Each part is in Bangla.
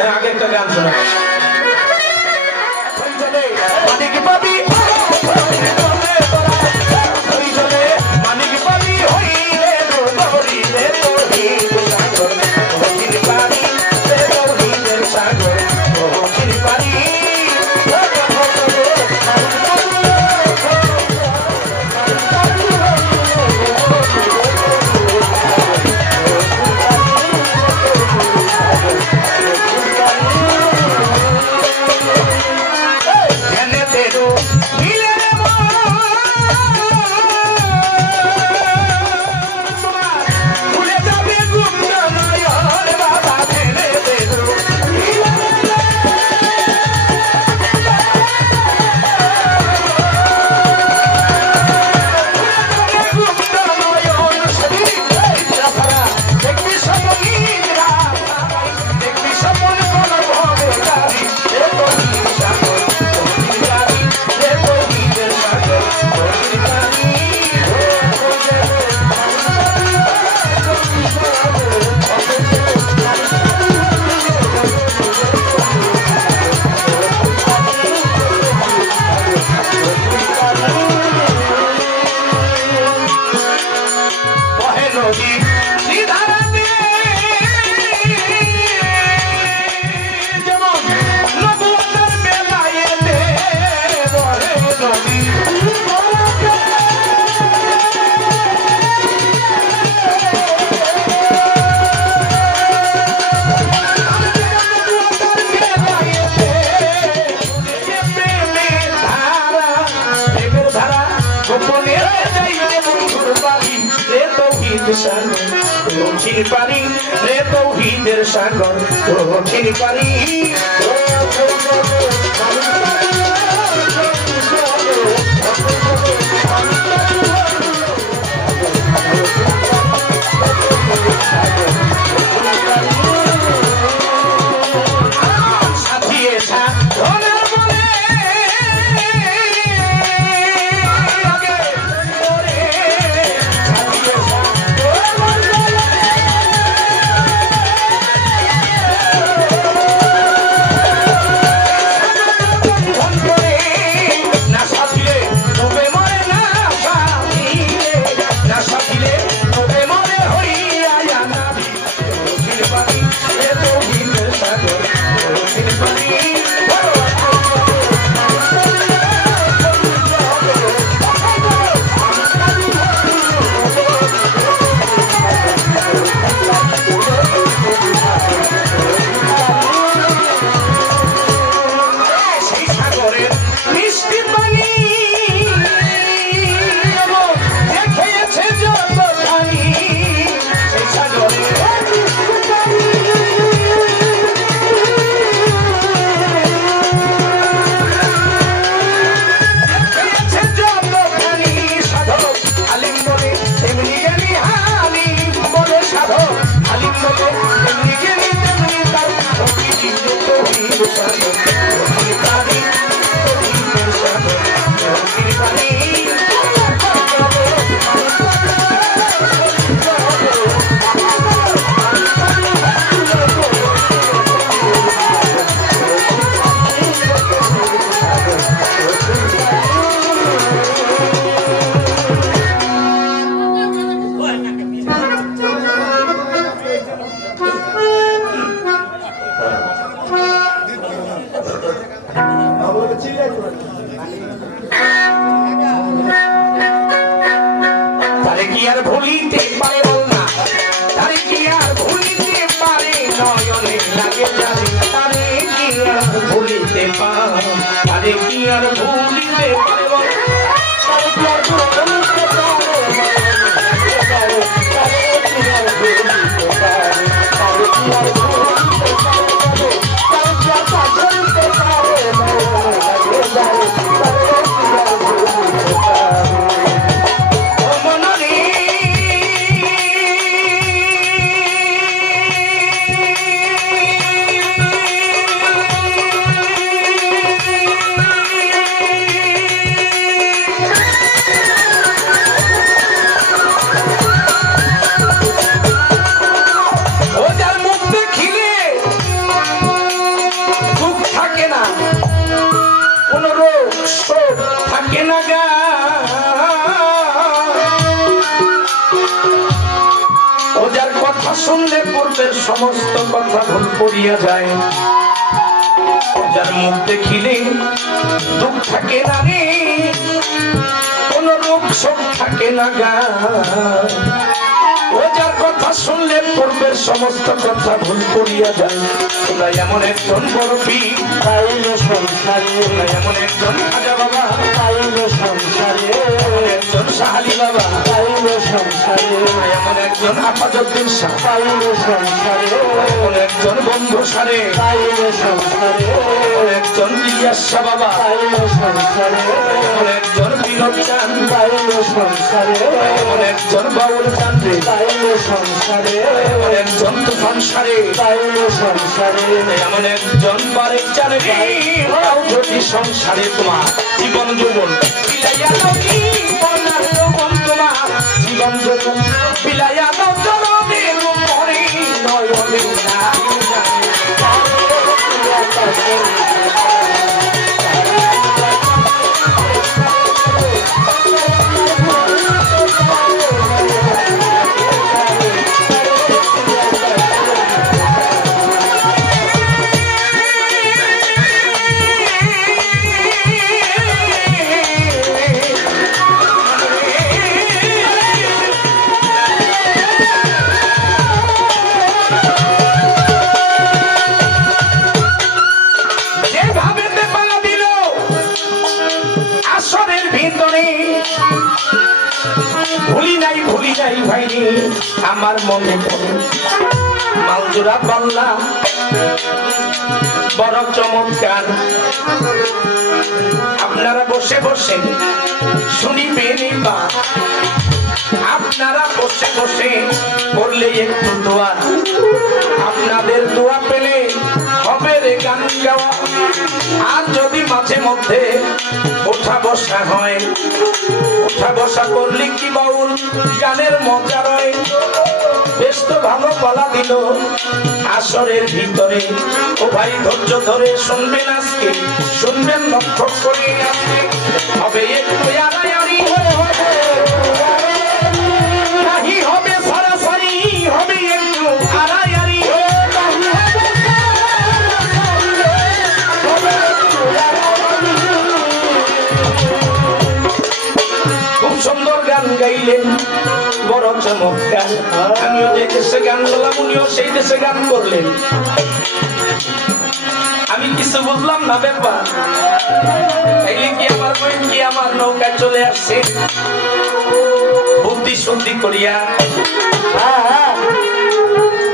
হ্যাঁ, আগে একটা গান শোনা। সাগর কঠিন পানি রে তৌহিদের সাগর কঠিন পানি উদ্দেশ্য থাকে না গা। ওজার কথা শুনলে পূর্বের সমস্ত কথা ভুল করিয়া যায়। ওজার মুখ দেখিলে দুঃখ থাকে না রে। কোন রূপ শোক থাকে না গা। ও যার কথা শুনলে পূর্বের সমস্ত কথা ভুল করিয়া একজন বড় পাইলে সংসারে এমন একজন খাজা বাবা। সাহালি বাবা। পাইলে সংসারে এমন একজন আপাদুদ্দিন শাহ পাইলে সংসারে একজন বন্ধু সারে। পাইলে সংসারে এমন একজন বাবা। পাইলে সংসারে এমন একজন বিনোদ চান। সংসারে এমন একজন বাউল চান। রে পাইলে সংসারে এমন একজন তুফান সারে একজন বারেক চান সংসারে তোমার জীবন যৌবন যৌবন বিলাইয়া দাও জনমের মনে নয়নে না নাই ভাইনি আমার মনে পড়ে। মালজোড়া পাল্লা, বড় চমৎকার। আপনারা বসে বসে শুনিবেন বা আপনারা বসে বসে করলে একটু দোয়া। আপনাদের দোয়া পেলে হবে রে গান গাওয়া। আর যদি মাঝে মধ্যে ওঠা বসা হয়। ওঠা বসা করলি কি বাউল? গানের মজা রয়। বেশ তো ভালো বলা দিল আসরের ভিতরে। ও ভাই ধৈর্য ধরে শুনবেন আজকে। শুনবেন লক্ষ্য করে হবে একটু আড়াই আমিও যে দেশে গান করলাম উনিও সেই দেশে গান করলেন। আমি কিছু বুঝলাম না ব্যাপার। তাইলে কি আমার বই কি আমার নৌকায় চলে আসছে? বুদ্ধি শুদ্ধি করিয়া। হ্যাঁ হ্যাঁ।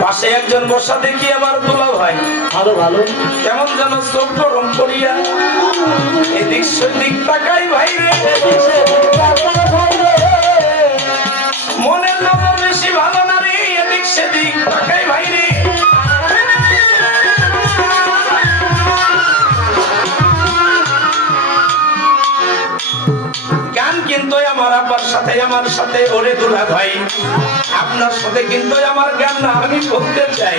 পাশে একজন বসা দেখি আমার তোলা ভাই। ভালো ভালো। কেমন যেন চোখ গরম করিয়া। এদিক সেদিক তাকাই ভাই রে কিন্তু আমার আব্বার সাথে, আমার সাথে, ওরে দুলা ভাই আপনার সাথে কিন্তু আমার গান না আমি করতে চাই।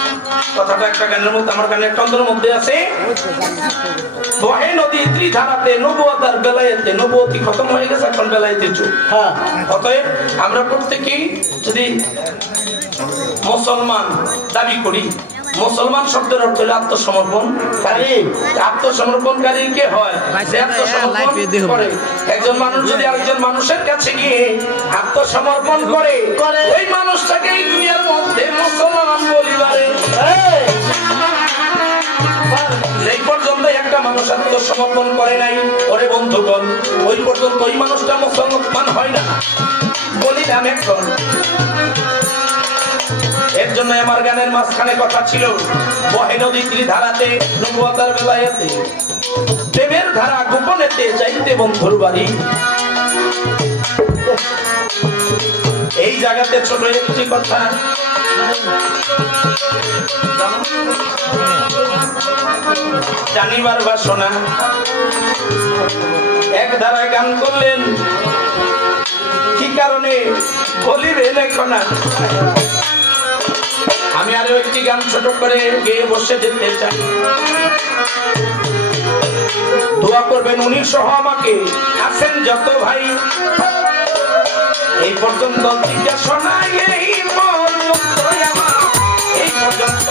কথাটা একটা গানের মধ্যে আমার গানের চন্দ্রের মধ্যে আছে। বহে নদী ত্রিধারাতে নবুয়াতার বেলায়েতে নবুয়তি খতম হয়ে গেছে এখন বেলায়েতে হ্যাঁ। অতএব আমরা প্রত্যেকেই যদি মুসলমান দাবি করি মুসলমান শব্দের অর্থ হলো আত্মসমর্পণকারী আত্মসমর্পণকারী কে হয়? যে আত্মসমর্পণ করে। একজন মানুষ যদি আরেকজন মানুষের কাছে গিয়ে আত্মসমর্পণ করে করে। ওই মানুষটাকে এই দুনিয়ার মধ্যে মুসলমান পরিবারে এই, যেই পর্যন্ত একটা মানুষ আত্মসমর্পণ করে নাই ওরে বন্ধুগণ ওই পর্যন্ত ওই মানুষটা মুসলমান হয় না। বলি বলিলাম এখন এর জন্য আমার গানের মাঝখানে কথা ছিল। বহে ধারাতে, নবুয়াতার বেলায়েতে প্রেমের ধারা গোপনেতে যাইতে বন্ধুর বাড়ি। এই জায়গাতে ছোট একটি কথা। জানিবার বাসনা। এক ধারায় গান করলেন। কি কারণে বলিবেন এখন? আমি আরও একটি গান ছোট করে গিয়ে বসে যেতে চাই। দোয়া করবেন উনি সহ আমাকে। আছেন যত ভাই। এই পর্যন্ত জিজ্ঞাসা এই পর্যন্ত এই পর্যন্ত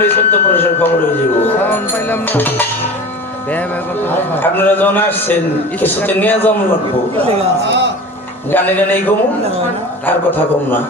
শুনলে সত্য পুরুষের খবর হয়ে যাব পাইলাম না। আপনারা যখন আসছেন কিছুতে নিয়ে জম লাগবো গানে গানে কমু আর কথা কম না।